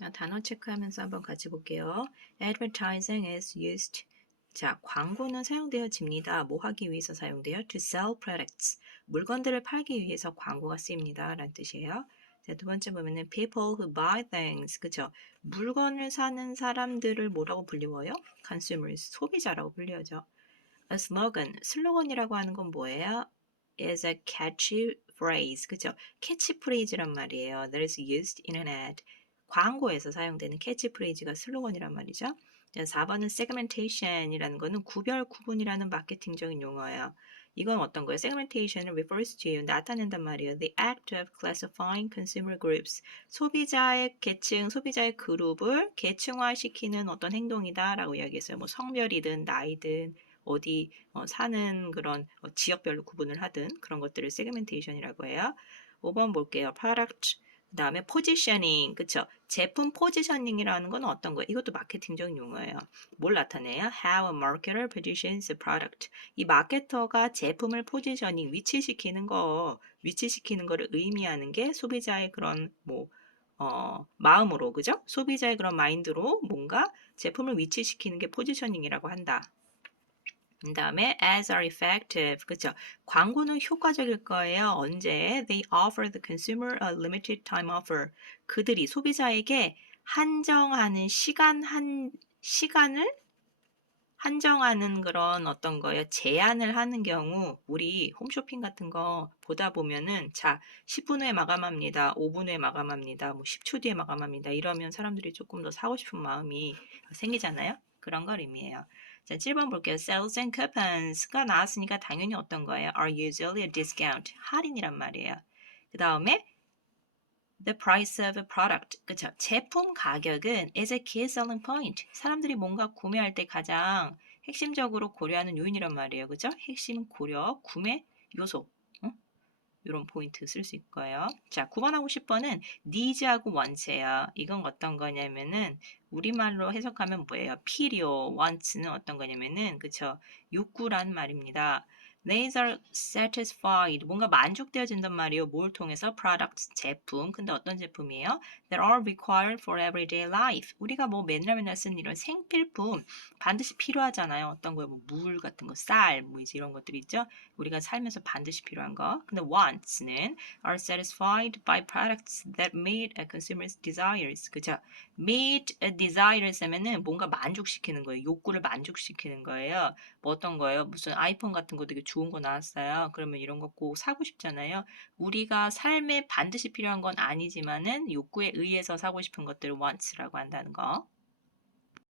자, 단어 체크하면서 한번 같이 볼게요. Advertising is used. 자, 광고는 사용되어집니다. 뭐 하기 위해서 사용돼요? To sell products. 물건들을 팔기 위해서 광고가 쓰입니다. 라는 뜻이에요. 자, 두 번째 보면은 people who buy things. 그쵸? 물건을 사는 사람들을 뭐라고 불리워요? consumers. 소비자라고 불리워죠. A slogan. 슬로건이라고 하는 건 뭐예요? is a catchy phrase. 그쵸? 캐치프레이즈란 말이에요. That is used in an ad. 광고에서 사용되는 캐치프레이즈가 슬로건이란 말이죠. 자, 4번은 segmentation이라는 거는 구별 구분이라는 마케팅적인 용어예요. 이건 어떤 거예요? segmentation을 refers to 나타낸단 말이에요. The act of classifying consumer groups. 소비자의 계층, 소비자의 그룹을 계층화시키는 어떤 행동이다라고 이야기했어요. 뭐 성별이든 나이든 어디 어, 사는 그런 어, 지역별로 구분을 하든 그런 것들을 segmentation이라고 해요. 5번 볼게요. product 그 다음에 포지셔닝, 그쵸? 제품 포지셔닝이라는 건 어떤 거예요? 이것도 마케팅적인 용어예요. 뭘 나타내요? How a marketer positions a product. 이 마케터가 제품을 포지셔닝, 위치시키는 거, 위치시키는 거를 의미하는 게 소비자의 그런 뭐 어, 마음으로, 그죠? 소비자의 그런 마인드로 뭔가 제품을 위치시키는 게 포지셔닝이라고 한다. 그 다음에 as are effective. 그쵸? 광고는 효과적일 거예요. 언제? They offer the consumer a limited time offer. 그들이 소비자에게 한정하는 시간 한 시간을 한정하는 그런 어떤 거예요. 제한을 하는 경우 우리 홈쇼핑 같은 거 보다 보면은 자 10분 후에 마감합니다. 5분 후에 마감합니다. 뭐 10초 뒤에 마감합니다. 이러면 사람들이 조금 더 사고 싶은 마음이 생기잖아요. 그런 걸 의미해요. 자, 7번 볼게요. Sales and coupons가 나왔으니까 당연히 어떤 거예요? Are usually a discount. 할인이란 말이에요. 그 다음에 the price of a product. 그쵸? 제품 가격은 is a key selling point. 사람들이 뭔가 구매할 때 가장 핵심적으로 고려하는 요인이란 말이에요. 그죠? 핵심 고려, 구매 요소. 이런 포인트 쓸수 거예요. 자, 9번하고 10번은 needs하고 wants예요. 이건 어떤 거냐면은 우리말로 해석하면 뭐예요? 필요, wants는 어떤 거냐면은 그쵸? 욕구란 말입니다. Needs are satisfied. 뭔가 만족되어진단 말이에요. 뭘 통해서? Products, 제품. 근데 어떤 제품이에요? That are required for everyday life. 우리가 뭐 맨날 맨날 쓰는 이런 생필품 반드시 필요하잖아요. 어떤 거요? 뭐 물 같은 거, 쌀, 뭐 이제 이런 것들 있죠. 우리가 살면서 반드시 필요한 거. 근데 wants는 are satisfied by products that meet a consumer's desires. 그죠? meet a desires 하면은 뭔가 만족시키는 거예요. 욕구를 만족시키는 거예요. 뭐 어떤 거예요? 무슨 아이폰 같은 거 되게 좋은 거 나왔어요. 그러면 이런 거 꼭 사고 싶잖아요. 우리가 삶에 반드시 필요한 건 아니지만은 욕구에 의해서 사고 싶은 것들을 wants라고 한다는 거.